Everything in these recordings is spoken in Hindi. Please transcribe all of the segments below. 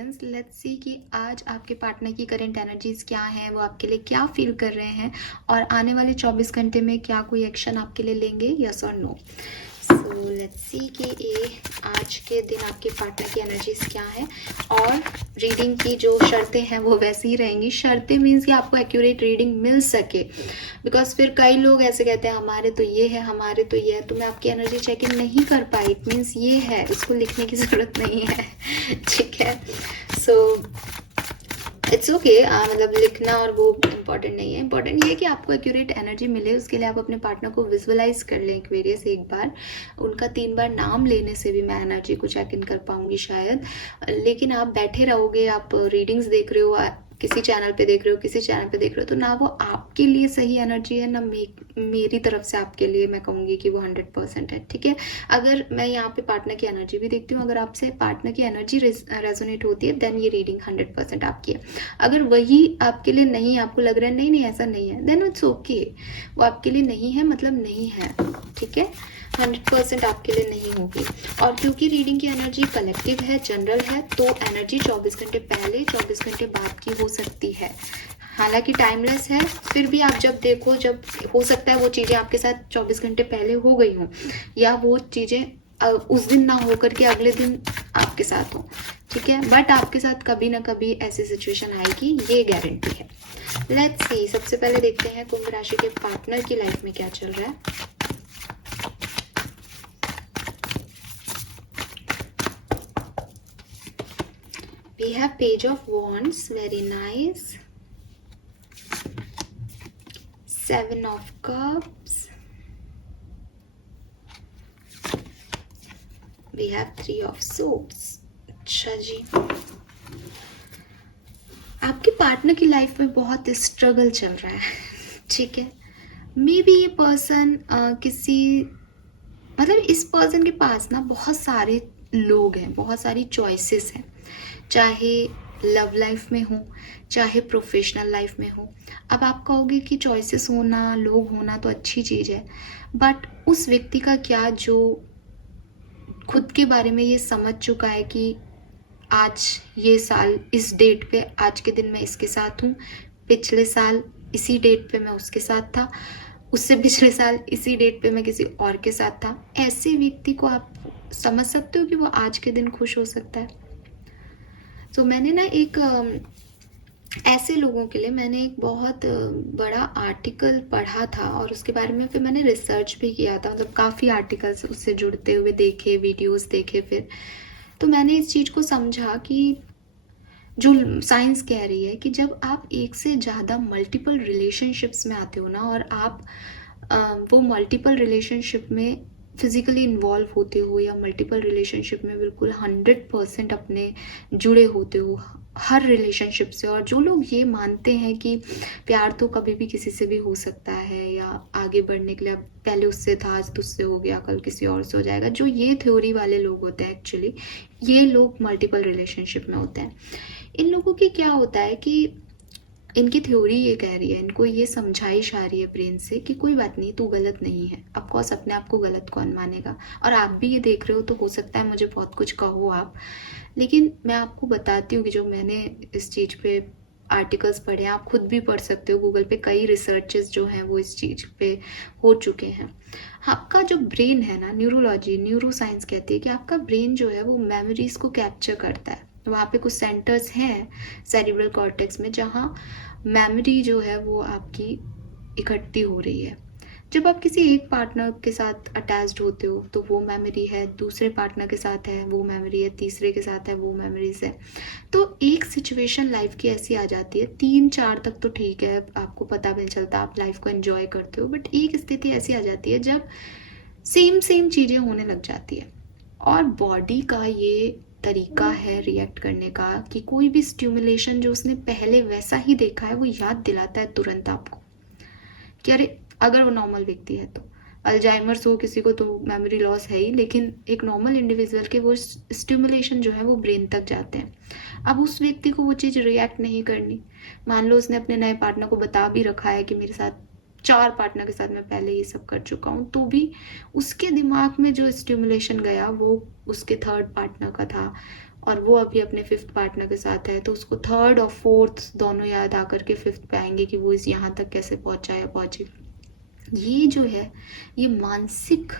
एक्वेरियंस, लेट्स सी कि आज आपके पार्टनर की करंट एनर्जीज क्या हैं, वो आपके लिए क्या फील कर रहे हैं और आने वाले 24 घंटे में क्या कोई एक्शन आपके लिए लेंगे, यस और नो। सो लेट्स सी कि ये आज के दिन आपके पार्टनर की एनर्जीज क्या है और रीडिंग की जो शर्तें हैं वो वैसी ही रहेंगी। शर्तें मीन्स कि आपको एक्यूरेट रीडिंग मिल सके, बिकॉज फिर कई लोग ऐसे कहते हैं हमारे तो ये है, हमारे तो ये है, तो मैं आपकी एनर्जी चेक इन नहीं कर पाई, इट मीन्स ये है, इसको लिखने की ज़रूरत नहीं है। ठीक है, सो इट्स ओके, मतलब लिखना और वो इम्पॉर्टेंट नहीं है। इम्पॉर्टेंट ये है कि आपको एक्यूरेट एनर्जी मिले, उसके लिए आप अपने पार्टनर को विजुअलाइज कर लें एक्वेरियस एक बार। उनका 3 बार नाम लेने से भी मैं एनर्जी को चेक इन कर पाऊंगी शायद, लेकिन आप बैठे रहोगे, आप रीडिंग्स देख रहे हो, किसी चैनल पे देख रहे हो, किसी चैनल पे देख रहे हो, तो ना वो आपके लिए सही एनर्जी है, ना मेरी तरफ से आपके लिए मैं कहूँगी कि वो 100% है। ठीक है, अगर मैं यहाँ पे पार्टनर की एनर्जी भी देखती हूँ, अगर आपसे पार्टनर की एनर्जी रेजोनेट होती है देन ये रीडिंग 100% आपकी है। अगर वही आपके लिए नहीं, आपको लग रहा है नहीं नहीं ऐसा नहीं है, देन इट्स ओके, वो आपके लिए नहीं है मतलब नहीं है। ठीक है, 100% आपके लिए नहीं होगी। और क्योंकि रीडिंग की एनर्जी कलेक्टिव है, जनरल है, तो एनर्जी 24 घंटे पहले 24 घंटे बाद की हो सकती है। हालांकि टाइमलेस है, फिर भी आप जब देखो, जब हो सकता है वो चीज़ें आपके साथ 24 घंटे पहले हो गई हों, या वो चीज़ें उस दिन ना होकर के अगले दिन आपके साथ हो। ठीक है, बट आपके साथ कभी ना कभी ऐसी सिचुएशन आएगी, ये गारंटी है। लेट्स सी, सबसे पहले देखते हैं कुंभ राशि के पार्टनर की लाइफ में क्या चल रहा है। We have Page of Wands, very nice. 7 of Cups. We have 3 of Swords. अच्छा जी, आपके पार्टनर की लाइफ में बहुत स्ट्रगल चल रहा है। ठीक है, मे बी ये पर्सन किसी, मतलब इस पर्सन के पास ना बहुत सारे लोग हैं, बहुत सारी चॉइसेस हैं, चाहे लव लाइफ में हो, चाहे प्रोफेशनल लाइफ में हो। अब आप कहोगे कि चॉइसेस होना, लोग होना तो अच्छी चीज़ है, बट उस व्यक्ति का क्या जो खुद के बारे में ये समझ चुका है कि आज ये साल इस डेट पे, आज के दिन मैं इसके साथ हूँ, पिछले साल इसी डेट पे मैं उसके साथ था, उससे पिछले साल इसी डेट पे मैं किसी और के साथ था। ऐसे व्यक्ति को आप समझ सकते हो कि वो आज के दिन खुश हो सकता है। तो मैंने ना एक ऐसे लोगों के लिए मैंने एक बहुत बड़ा आर्टिकल पढ़ा था और उसके बारे में फिर मैंने रिसर्च भी किया था, मतलब काफ़ी आर्टिकल्स उससे जुड़ते हुए देखे, वीडियोस देखे, फिर तो मैंने इस चीज़ को समझा कि जो साइंस कह रही है कि जब आप एक से ज़्यादा मल्टीपल रिलेशनशिप्स में आते हो ना, और आप वो मल्टीपल रिलेशनशिप में फिजिकली इन्वॉल्व होते हो, या मल्टीपल रिलेशनशिप में बिल्कुल 100% अपने जुड़े होते हो हर रिलेशनशिप से, और जो लोग ये मानते हैं कि प्यार तो कभी भी किसी से भी हो सकता है, या आगे बढ़ने के लिए अब पहले उससे था, आज तुझसे हो गया, कल किसी और से हो जाएगा, जो ये थ्योरी वाले लोग होते हैं, एक्चुअली ये लोग मल्टीपल रिलेशनशिप में होते हैं। इन लोगों की क्या होता है कि इनकी थ्योरी ये कह रही है, इनको ये समझाइश आ रही है ब्रेन से कि कोई बात नहीं, तू गलत नहीं है। ऑफकोर्स अपने आप को गलत कौन मानेगा, और आप भी ये देख रहे हो तो हो सकता है मुझे बहुत कुछ कहो आप, लेकिन मैं आपको बताती हूँ कि जो मैंने इस चीज़ पे आर्टिकल्स पढ़े हैं, आप खुद भी पढ़ सकते हो, गूगल पे कई रिसर्चेस जो हैं वो इस चीज़ पे हो चुके हैं। आपका जो ब्रेन है ना, न्यूरोलॉजी, न्यूरो साइंस कहती है कि आपका ब्रेन जो है वो मेमोरीज को कैप्चर करता है। वहाँ पे कुछ सेंटर्स हैं सेरिब्रल कॉर्टेक्स में जहाँ मेमोरी जो है वो आपकी इकट्ठी हो रही है। जब आप किसी एक पार्टनर के साथ अटैच्ड होते हो तो वो मेमोरी है, दूसरे पार्टनर के साथ है वो मेमोरी है, तीसरे के साथ है वो मेमोरीज है। तो एक सिचुएशन लाइफ की ऐसी आ जाती है, 3-4 तक तो ठीक है, आपको पता भी चलता, आप लाइफ को एंजॉय करते हो, बट एक स्थिति ऐसी आ जाती है जब सेम चीज़ें होने लग जाती है, और बॉडी का ये तरीका है रिएक्ट करने का कि कोई भी स्टिमुलेशन जो उसने पहले वैसा ही देखा है वो याद दिलाता है तुरंत आपको कि अरे, अगर वो नॉर्मल व्यक्ति है तो, अल्जाइमर्स हो किसी को तो मेमोरी लॉस है ही, लेकिन एक नॉर्मल इंडिविजुअल के वो स्टिमुलेशन जो है वो ब्रेन तक जाते हैं। अब उस व्यक्ति को वो चीज़ रिएक्ट नहीं करनी, मान लो उसने अपने नए पार्टनर को बता भी रखा है कि मेरे साथ 4 पार्टनर के साथ मैं पहले ये सब कर चुका हूँ, तो भी उसके दिमाग में जो स्टिमुलेशन गया वो उसके 3rd पार्टनर का था, और वो अभी अपने फिफ्थ पार्टनर के साथ है, तो उसको थर्ड और फोर्थ दोनों याद आकर के फिफ्थ पे आएंगे कि वो इस यहाँ तक कैसे पहुँचा या पहुँची। ये जो है, ये मानसिक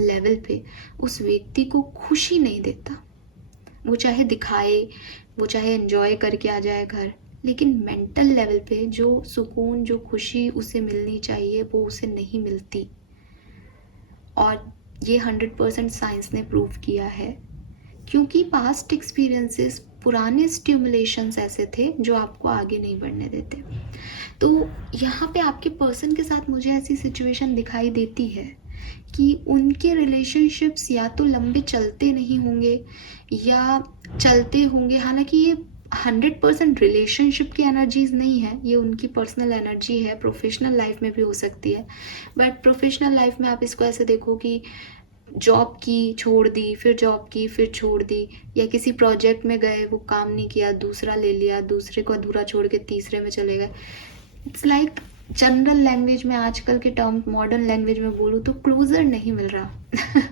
लेवल पे उस व्यक्ति को खुशी नहीं देता। वो चाहे दिखाए, वो चाहे एंजॉय करके आ जाए घर, लेकिन मेंटल लेवल पे जो सुकून, जो खुशी उसे मिलनी चाहिए वो उसे नहीं मिलती। और ये 100% साइंस ने प्रूव किया है, क्योंकि पास्ट एक्सपीरियंसेस, पुराने स्टिमुलेशंस ऐसे थे जो आपको आगे नहीं बढ़ने देते। तो यहाँ पे आपके पर्सन के साथ मुझे ऐसी सिचुएशन दिखाई देती है कि उनके रिलेशनशिप्स या तो लंबे चलते नहीं होंगे या चलते होंगे। हालांकि ये 100% रिलेशनशिप की एनर्जीज नहीं है, ये उनकी पर्सनल एनर्जी है, प्रोफेशनल लाइफ में भी हो सकती है। बट प्रोफेशनल लाइफ में आप इसको ऐसे देखो कि जॉब की छोड़ दी, फिर जॉब की, फिर छोड़ दी, या किसी प्रोजेक्ट में गए, वो काम नहीं किया, दूसरा ले लिया, दूसरे को अधूरा छोड़ के तीसरे में चले गए। इट्स लाइक जनरल लैंग्वेज में, आजकल के टर्म मॉडर्न लैंग्वेज में बोलूँ तो क्लोजर नहीं मिल रहा।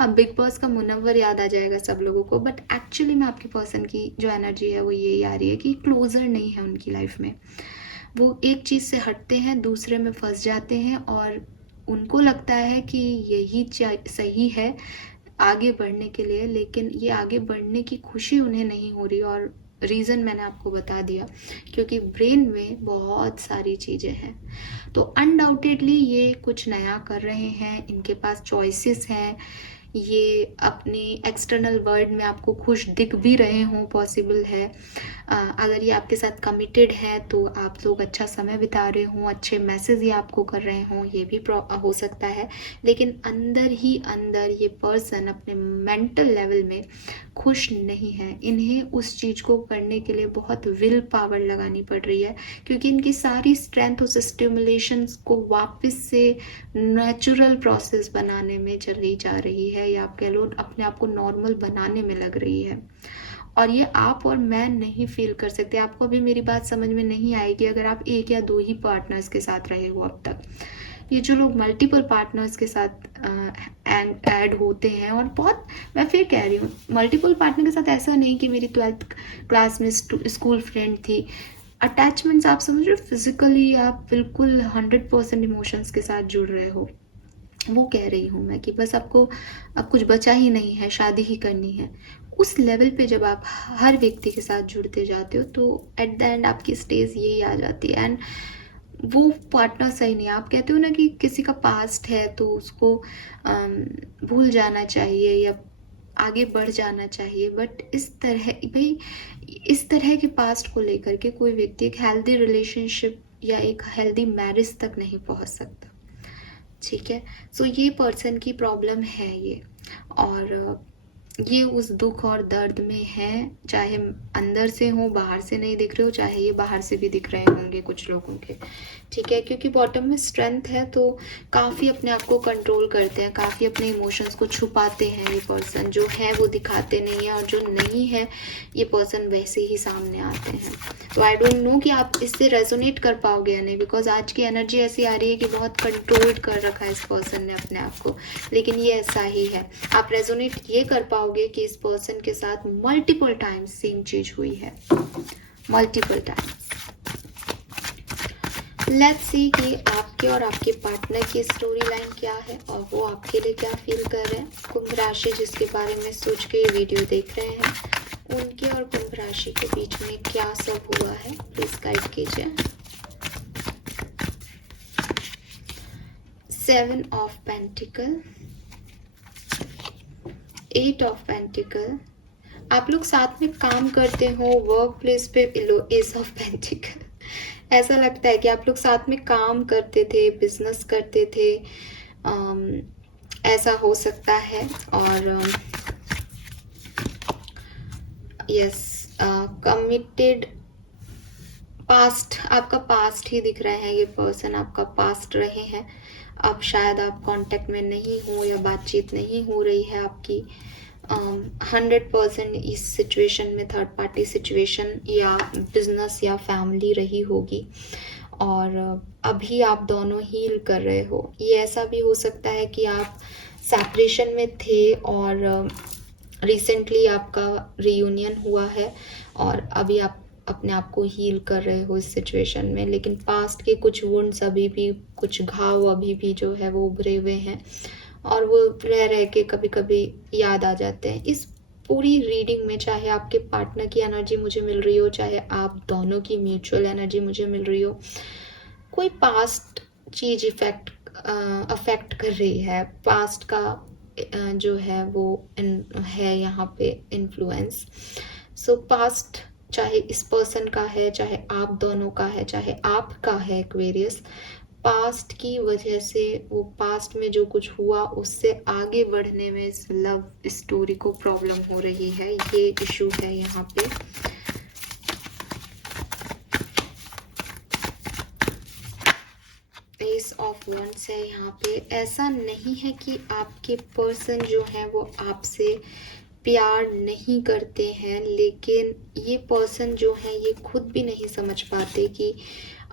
अब बिग बॉस का मुनव्वर याद आ जाएगा सब लोगों को, बट एक्चुअली में आपकी पर्सन की जो एनर्जी है वो यही आ रही है कि क्लोजर नहीं है उनकी लाइफ में। वो एक चीज़ से हटते हैं, दूसरे में फंस जाते हैं, और उनको लगता है कि यही सही है आगे बढ़ने के लिए, लेकिन ये आगे बढ़ने की खुशी उन्हें नहीं हो रही। और रीज़न मैंने आपको बता दिया, क्योंकि ब्रेन में बहुत सारी चीज़ें हैं। तो अनडाउटेडली ये कुछ नया कर रहे हैं, इनके पास चॉइसेस हैं, ये अपनी एक्सटर्नल वर्ल्ड में आपको खुश दिख भी रहे हों, पॉसिबल है। अगर ये आपके साथ कमिटेड है तो आप लोग अच्छा समय बिता रहे हों, अच्छे मैसेज ये आपको कर रहे हों, ये भी हो सकता है। लेकिन अंदर ही अंदर ये पर्सन अपने मेंटल लेवल में खुश नहीं है। इन्हें उस चीज़ को करने के लिए बहुत विल पावर लगानी पड़ रही है, क्योंकि इनकी सारी स्ट्रेंथ उस स्टिमुलेशंस को वापस से नेचुरल प्रोसेस बनाने में चली जा रही है, या आप कह लो अपने आप को नॉर्मल बनाने में लग रही है। और ये आप और मैं नहीं फील कर सकते। आपको भी मेरी बात समझ में नहीं आएगी अगर आप एक या दो ही पार्टनर्स के साथ रहे हो अब तक। ये जो लोग मल्टीपल पार्टनर्स के साथ ऐड होते हैं, और बहुत, मैं फिर कह रही हूँ, मल्टीपल पार्टनर के साथ ऐसा नहीं कि मेरी 12th क्लास में स्कूल फ्रेंड थी। अटैचमेंट्स आप समझ रहे हो, फिजिकली आप बिल्कुल 100% इमोशंस के साथ जुड़ रहे हो। वो कह रही हूँ मैं कि बस आपको अब कुछ बचा ही नहीं है, शादी ही करनी है। उस लेवल पे जब आप हर व्यक्ति के साथ जुड़ते जाते हो तो एट द एंड आपकी स्टेज यही आ जाती है। एंड वो पार्टनर सही नहीं है। आप कहते हो ना कि किसी का पास्ट है तो उसको भूल जाना चाहिए या आगे बढ़ जाना चाहिए, बट इस तरह भाई, इस तरह के पास्ट को लेकर के कोई व्यक्ति एक हेल्दी रिलेशनशिप या एक हेल्दी मैरिज तक नहीं पहुंच सकता। ठीक है, सो ये पर्सन की प्रॉब्लम है ये, और ये उस दुख और दर्द में है, चाहे अंदर से हो, बाहर से नहीं दिख रहे हो, चाहे ये बाहर से भी दिख रहे होंगे कुछ लोगों के। ठीक है, क्योंकि बॉटम में स्ट्रेंथ है तो काफ़ी अपने आप को कंट्रोल करते हैं, काफ़ी अपने इमोशंस को छुपाते हैं। ये पर्सन जो है वो दिखाते नहीं है, और जो नहीं है ये पर्सन वैसे ही सामने आते हैं। तो आई डोंट नो कि आप इससे रेजोनेट कर पाओगे या नहीं, बिकॉज आज की एनर्जी ऐसी आ रही है कि बहुत कंट्रोल्ड कर रखा है इस पर्सन ने अपने आप को, लेकिन ये ऐसा ही है। आप रेजोनेट ये कर पाओगे कि इस पर्सन के साथ मल्टीपल टाइम्स सेम चीज हुई है, मल्टीपल टाइम्स। लेट्स सी कि आपके और आपके पार्टनर की स्टोरी लाइन क्या है और वो आपके लिए क्या फील कर रहे हैं। कुंभ राशि जिसके बारे में सोच के ये वीडियो देख रहे हैं, उनके और कुंभ राशि के बीच में क्या सब हुआ है, प्लीज गाइड कीजिए। 7 ऑफ पेंटिकल, 8 ऑफ पेंटिकल। आप लोग साथ में काम करते हो, वर्क प्लेस पे एस ऑफ पेंटिकल। ऐसा लगता है कि आप लोग साथ में काम करते थे, बिजनेस करते थे, ऐसा हो सकता है। और यस, कमिटेड पास्ट, आपका पास्ट ही दिख रहा है। ये पर्सन आपका पास्ट रहे हैं, अब शायद आप कांटेक्ट में नहीं हो या बातचीत नहीं हो रही है आपकी। 100% इस सिचुएशन में थर्ड पार्टी सिचुएशन या बिजनेस या फैमिली रही होगी, और अभी आप दोनों हील कर रहे हो। ये ऐसा भी हो सकता है कि आप सेपरेशन में थे और रिसेंटली आपका रियूनियन हुआ है और अभी आप अपने आप को हील कर रहे हो इस सिचुएशन में, लेकिन पास्ट के कुछ वुंड्स अभी भी, कुछ घाव अभी भी जो है वो उभरे हुए हैं और वो रह रह के कभी कभी याद आ जाते हैं। इस पूरी रीडिंग में चाहे आपके पार्टनर की एनर्जी मुझे मिल रही हो, चाहे आप दोनों की म्यूचुअल एनर्जी मुझे मिल रही हो, कोई पास्ट चीज अफेक्ट कर रही है, पास्ट का जो है वो है यहाँ पे इन्फ्लुएंस। सो पास्ट चाहे इस पर्सन का है, चाहे आप दोनों का है, चाहे आपका है एक्वेरियस, पास्ट की वजह से, वो पास्ट में जो कुछ हुआ उससे आगे बढ़ने में इस लव स्टोरी को प्रॉब्लम हो रही है, ये इशू है यहाँ पे। एस ऑफ वंड्स है यहाँ पे। ऐसा नहीं है कि आपके पर्सन जो है वो आपसे प्यार नहीं करते हैं, लेकिन ये पर्सन जो है ये खुद भी नहीं समझ पाते कि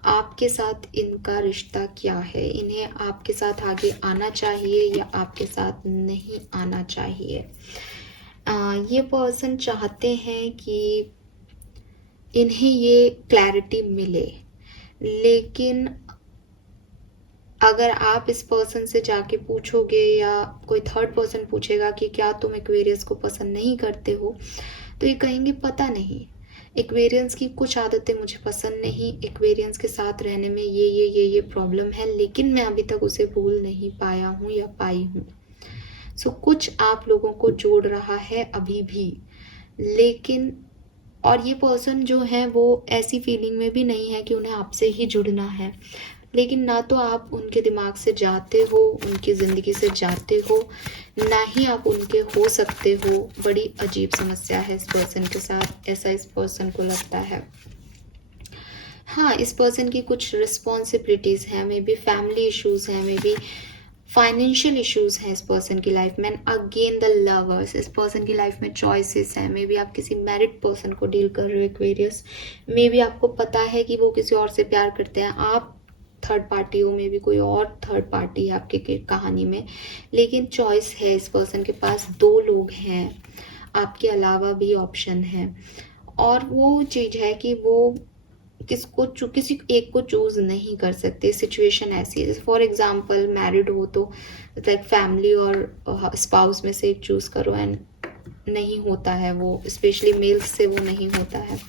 आपके साथ इनका रिश्ता क्या है, इन्हें आपके साथ आगे आना चाहिए या आपके साथ नहीं आना चाहिए। ये पर्सन चाहते हैं कि इन्हें ये क्लैरिटी मिले, लेकिन अगर आप इस पर्सन से जाके पूछोगे या कोई थर्ड पर्सन पूछेगा कि क्या तुम एक्वेरियस को पसंद नहीं करते हो, तो ये कहेंगे पता नहीं, एक्वेरियंस की कुछ आदतें मुझे पसंद नहीं, एक्वेरियंस के साथ रहने में ये प्रॉब्लम है, लेकिन मैं अभी तक उसे भूल नहीं पाया हूँ या पाई हूँ। सो कुछ आप लोगों को जोड़ रहा है अभी भी, लेकिन और ये पर्सन जो है वो ऐसी फीलिंग में भी नहीं है कि उन्हें आपसे ही जुड़ना है, लेकिन ना तो आप उनके दिमाग से जाते हो, उनकी ज़िंदगी से जाते हो, ना ही आप उनके हो सकते हो। बड़ी अजीब समस्या है इस पर्सन के साथ, ऐसा इस पर्सन को लगता है। हाँ, इस पर्सन की कुछ रिस्पॉन्सिबिलिटीज़ हैं, मे बी फैमिली इश्यूज़ हैं, मे बी फाइनेंशियल इश्यूज़ हैं इस पर्सन की लाइफ में। अगेन द लवर्स, इस पर्सन की लाइफ में चॉइसेस हैं। मे बी आप किसी मैरिड पर्सन को डील कर रहे हो एक्वेरियस, मे बी आपको पता है कि वो किसी और से प्यार करते हैं, आप थर्ड पार्टी हो, मे बी कोई और थर्ड पार्टी है आपके कहानी में, लेकिन चॉइस है इस पर्सन के पास। 2 लोग हैं, आपके अलावा भी ऑप्शन है, और वो चीज़ है कि वो किसी एक को चूज नहीं कर सकते। सिचुएशन ऐसी है, फॉर एग्जाम्पल मैरिड हो तो लाइक फैमिली और स्पाउस में से एक चूज करो, एंड नहीं होता है वो, स्पेशली मेल्स से वो नहीं होता है।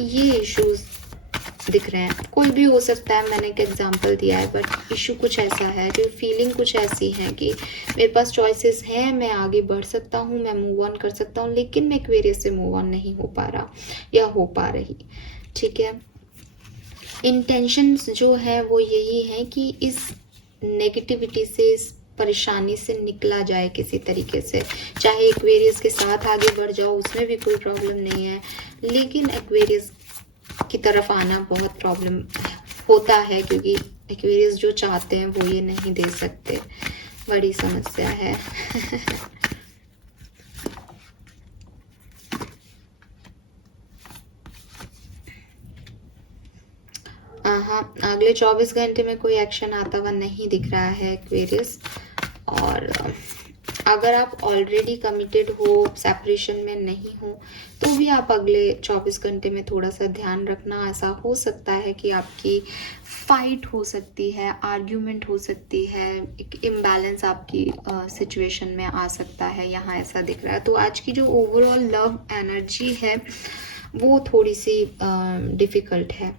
ये इश्यूज दिख रहे हैं, कोई भी हो सकता है, मैंने एक एग्जांपल दिया है, बट इशू कुछ ऐसा है कि फीलिंग कुछ ऐसी है कि मेरे पास चॉइसेस हैं, मैं आगे बढ़ सकता हूँ, मैं मूव ऑन कर सकता हूँ, लेकिन मैं एक्वेरियस से मूव ऑन नहीं हो पा रहा या हो पा रही। ठीक है, इंटेंशंस जो है वो यही है कि इस नेगेटिविटी से, इस परेशानी से निकला जाए किसी तरीके से। चाहे एक्वेरियस के साथ आगे बढ़ जाओ, उसमें भी कोई प्रॉब्लम नहीं है, लेकिन एक्वेरियस की तरफ आना बहुत प्रॉब्लम होता है, क्योंकि एक्वेरियस जो चाहते हैं वो ये नहीं दे सकते। बड़ी समस्या है। हाँ, अगले 24 घंटे में कोई एक्शन आता हुआ नहीं दिख रहा है एक्वेरियस। और अगर आप ऑलरेडी कमिटेड हो, सेपरेशन में नहीं हो, तो भी आप अगले 24 घंटे में थोड़ा सा ध्यान रखना। ऐसा हो सकता है कि आपकी फाइट हो सकती है, आर्ग्यूमेंट हो सकती है, एक इम्बैलेंस आपकी सिचुएशन में आ सकता है, यहाँ ऐसा दिख रहा है। तो आज की जो ओवरऑल लव एनर्जी है वो थोड़ी सी डिफ़िकल्ट है।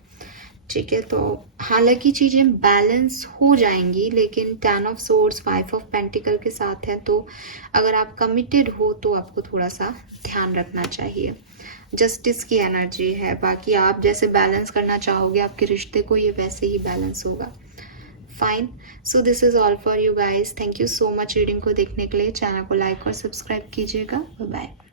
ठीक है, तो हालांकि चीज़ें बैलेंस हो जाएंगी, लेकिन 10 ऑफ सोर्ड्स, 5 ऑफ पेंटिकल के साथ है, तो अगर आप कमिटेड हो तो आपको थोड़ा सा ध्यान रखना चाहिए। जस्टिस की एनर्जी है, बाकी आप जैसे बैलेंस करना चाहोगे आपके रिश्ते को, ये वैसे ही बैलेंस होगा। Fine, so this is all for you guys. Thank you so much reading को देखने के लिए। चैनल को लाइक और सब्सक्राइब कीजिएगा। Bye bye.